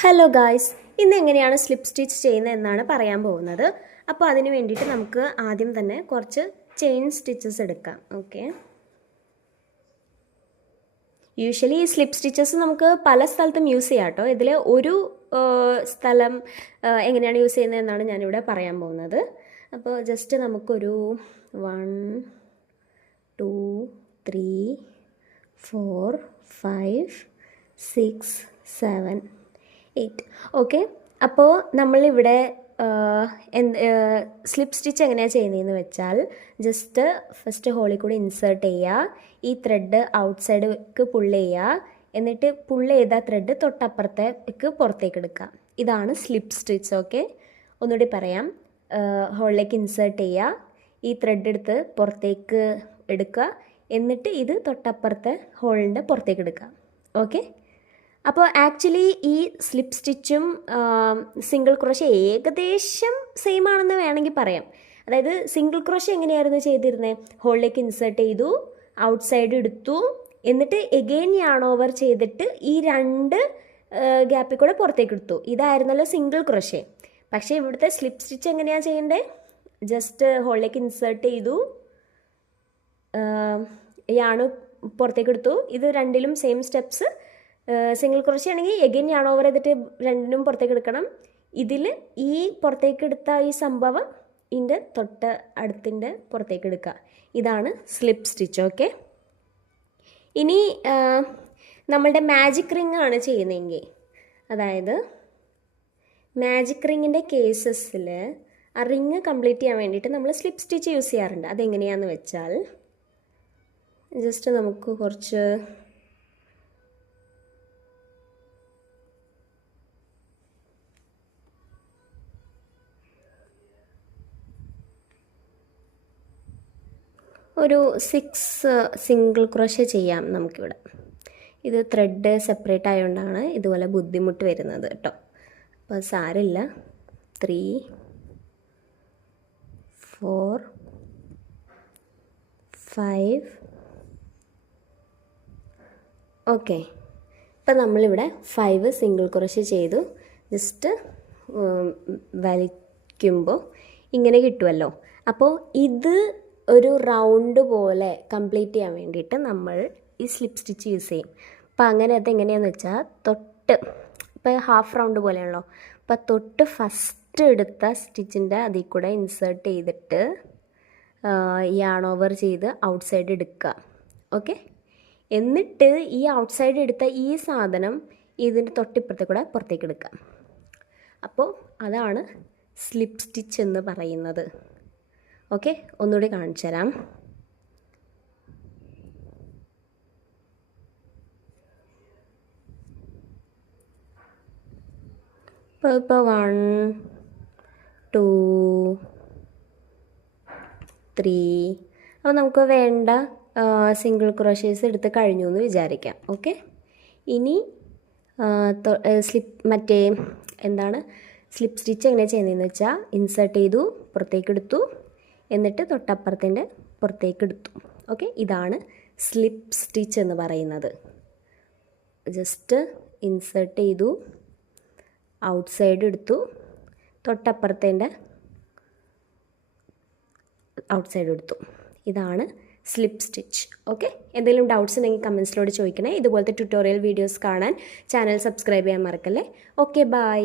Hello guys, ഇന്ന് എങ്ങനെയാണ് slip stitch ചെയ്യുന്നത് എന്നാണ് പറയാൻ പോകുന്നത്. അപ്പോൾ അതിന് വേണ്ടിയിട്ട് നമുക്ക് ആദ്യം തന്നെ കുറച്ച് ചെയിൻ സ്റ്റിച്ചസ് എടുക്കാം. ഓക്കെ, യൂഷ്വലി ഈ സ്ലിപ്പ് സ്റ്റിച്ചസ് നമുക്ക് പല സ്ഥലത്തും യൂസ് ചെയ്യാം കേട്ടോ. ഇതിൽ ഒരു സ്ഥലം എങ്ങനെയാണ് യൂസ് ചെയ്യുന്നത് എന്നാണ് ഞാനിവിടെ പറയാൻ പോകുന്നത്. അപ്പോൾ ജസ്റ്റ് നമുക്കൊരു 1 2 3 4 5 6 7 8. ഓക്കെ, അപ്പോൾ നമ്മളിവിടെ സ്ലിപ്പ് സ്റ്റിച്ച് എങ്ങനെയാണ് ചെയ്യുന്നതെന്ന് വെച്ചാൽ ജസ്റ്റ് ഫസ്റ്റ് ഹോളിൽ കൂടി ഇൻസേർട്ട് ചെയ്യുക, ഈ ത്രെഡ് ഔട്ട് സൈഡിലേക്ക് പുള്ള് ചെയ്യുക, എന്നിട്ട് പുള്ള് ചെയ്ത ത്രെഡ് തൊട്ടപ്പുറത്തേക്ക് പുറത്തേക്ക് എടുക്കുക. ഇതാണ് സ്ലിപ്പ് സ്റ്റിച്ച്. ഓക്കെ, ഒന്നുകൂടി പറയാം. ഹോളിലേക്ക് ഇൻസേർട്ട് ചെയ്യുക, ഈ ത്രെഡ് എടുത്ത് പുറത്തേക്ക് എടുക്കുക, എന്നിട്ട് ഇത് തൊട്ടപ്പുറത്തെ ഹോളിൻ്റെ പുറത്തേക്ക് എടുക്കുക. ഓക്കെ, അപ്പോൾ ആക്ച്വലി ഈ സ്ലിപ്പ് സ്റ്റിച്ചും സിംഗിൾ ക്രോഷ്യ ഏകദേശം സെയിം ആണെന്ന് വേണമെങ്കിൽ പറയാം. അതായത് സിംഗിൾ ക്രോഷ്യ എങ്ങനെയായിരുന്നു ചെയ്തിരുന്നത്? ഹോളിലേക്ക് ഇൻസേർട്ട് ചെയ്തു, ഔട്ട് സൈഡ് എടുത്തു, എന്നിട്ട് എഗെയിൻ യാൺ ഓവർ ചെയ്തിട്ട് ഈ രണ്ട് ഗ്യാപ്പിൽ കൂടെ പുറത്തേക്ക് എടുത്തു. ഇതായിരുന്നല്ലോ സിംഗിൾ ക്രോഷ്യ. പക്ഷേ ഇവിടുത്തെ സ്ലിപ്പ് സ്റ്റിച്ച് എങ്ങനെയാണ് ചെയ്യേണ്ടത്? ജസ്റ്റ് ഹോളിലേക്ക് ഇൻസേർട്ട് ചെയ്തു, യാണ് പുറത്തേക്ക് എടുത്തു. ഇത് രണ്ടിലും സെയിം സ്റ്റെപ്സ്. സിംഗിൾ ക്രോഷ്യ ആണെങ്കിൽ എഗെയിൻ യാൺ ഓവർ ചെയ്തിട്ട് രണ്ടിനും പുറത്തേക്ക് എടുക്കണം. ഇതിൽ ഈ പുറത്തേക്ക് എടുത്ത ഈ സംഭവം ഇതിൻ്റെ തൊട്ട് അടുത്തിൻ്റെ പുറത്തേക്ക് എടുക്കുക. ഇതാണ് സ്ലിപ്പ് സ്റ്റിച്ച്. ഓക്കെ, ഇനി നമ്മളുടെ മാജിക് റിങ് ആണ് ചെയ്യുന്നതെങ്കിൽ, അതായത് മാജിക് റിങ്ങിൻ്റെ കേസസിൽ ആ റിങ് കംപ്ലീറ്റ് ചെയ്യാൻ വേണ്ടിയിട്ട് നമ്മൾ സ്ലിപ്പ് സ്റ്റിച്ച് യൂസ് ചെയ്യാറുണ്ട്. അതെങ്ങനെയാണെന്ന് വെച്ചാൽ ജസ്റ്റ് നമുക്ക് കുറച്ച് ഒരു 6 സിംഗിൾ ക്രോഷ്യ ചെയ്യാം നമുക്കിവിടെ. ഇത് ത്രെഡ് സെപ്പറേറ്റ് ആയതുകൊണ്ടാണ് ഇതുപോലെ ബുദ്ധിമുട്ട് വരുന്നത് കേട്ടോ. അപ്പോൾ സാരമില്ല. 3 4 5. ഓക്കെ, ഇപ്പം നമ്മളിവിടെ 5 സിംഗിൾ ക്രോഷ്യ ചെയ്തു. ജസ്റ്റ് വലിക്കുമ്പോൾ ഇങ്ങനെ കിട്ടുമല്ലോ. അപ്പോൾ ഇത് ഒരു റൗണ്ട് പോലെ കംപ്ലീറ്റ് ചെയ്യാൻ വേണ്ടിയിട്ട് നമ്മൾ ഈ സ്ലിപ്പ് സ്റ്റിച്ച് യൂസ് ചെയ്യും. അപ്പോൾ അങ്ങനെ അതെങ്ങനെയാണെന്ന് വെച്ചാൽ ഇപ്പോൾ ഹാഫ് റൗണ്ട് പോലെയാണല്ലോ. അപ്പോൾ തൊട്ട് ഫസ്റ്റ് എടുത്ത സ്റ്റിച്ചിൻ്റെ അതിൽ കൂടെ ഇൻസേർട്ട് ചെയ്തിട്ട് യാൺ ഓവർ ചെയ്ത് ഔട്ട് സൈഡ് എടുക്കുക. ഓക്കെ, എന്നിട്ട് ഈ ഔട്ട് സൈഡ് എടുത്ത ഈ സാധനം ഇതിൻ്റെ തൊട്ടിപ്പുറത്തെ കൂടെ പുറത്തേക്ക് എടുക്കുക. അപ്പോൾ അതാണ് സ്ലിപ്പ് സ്റ്റിച്ച് എന്ന് പറയുന്നത്. ഓക്കെ, ഒന്നുകൂടി കാണിച്ചു തരാം. ഇപ്പോൾ 1 2 3. അപ്പോൾ നമുക്ക് വേണ്ട സിംഗിൾ ക്രോഷ്യേസ് എടുത്ത് കഴിഞ്ഞു എന്ന് വിചാരിക്കാം. ഓക്കെ, ഇനി സ്ലിപ്പ് സ്റ്റിച്ച് എങ്ങനെ ചെയ്യുന്നതെന്ന് വെച്ചാൽ ഇൻസേർട്ട് ചെയ്തു, പുറത്തേക്ക് എടുത്തു, എന്നിട്ട് തൊട്ടപ്പുറത്തിൻ്റെ പുറത്തേക്ക് എടുത്തു. ഓക്കെ, ഇതാണ് സ്ലിപ്പ് സ്റ്റിച്ച് എന്ന് പറയുന്നത്. ജസ്റ്റ് ഇൻസേർട്ട് ചെയ്തു, ഔട്ട് സൈഡ് എടുത്തു, തൊട്ടപ്പുറത്തിൻ്റെ ഔട്ട് സൈഡ് എടുത്തു. ഇതാണ് സ്ലിപ്പ് സ്റ്റിച്ച്. ഓക്കെ, എന്തെങ്കിലും ഡൗട്ട്സ് ഉണ്ടെങ്കിൽ കമൻസിലൂടെ ചോദിക്കണേ. ഇതുപോലത്തെ ട്യൂട്ടോറിയൽ വീഡിയോസ് കാണാൻ ചാനൽ സബ്സ്ക്രൈബ് ചെയ്യാൻ മറക്കല്ലേ. Okay, by.